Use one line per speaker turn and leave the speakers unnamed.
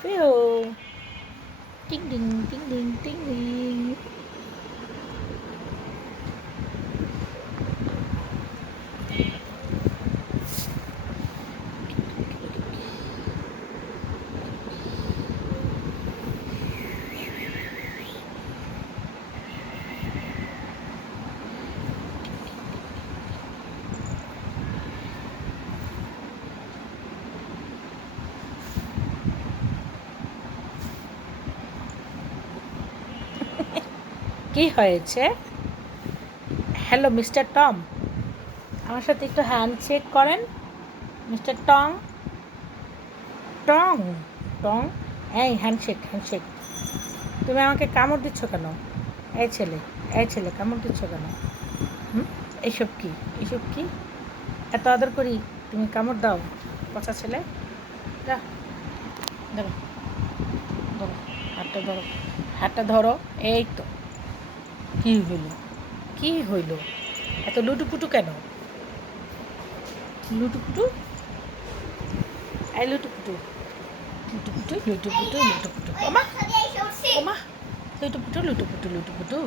Few টিং ding টিং ding টিং ডিং কি হয়েছে? হ্যালো মিস্টার টম আমার সাথে একটু হ্যান্ড চেক করেন। মিস্টার টং টং টং এই হ্যান্ডশেক হ্যান্ডশেক তুমি আমাকে কামড় দিচ্ছ কেন? এই ছেলে এই ছেলে, কামড় দিচ্ছ কেন? হুম? এইসব কি? এইসব কি? এত আদর করি, তুমি কামড় দাও পচা ছেলে। যা, ধরো। ধরো, হাতটা ধরো। হাতটা ধরো, এই তো। কি হইল? কি হইল? এত লুটুপুটু কেন? লুটুপুটু? এই লুটুপুটু। লুটুপুটু লুটুপুটু লুটুপুটু। ওমা ওমা লুটুপুটু লুটুপুটু লুটুপুটু।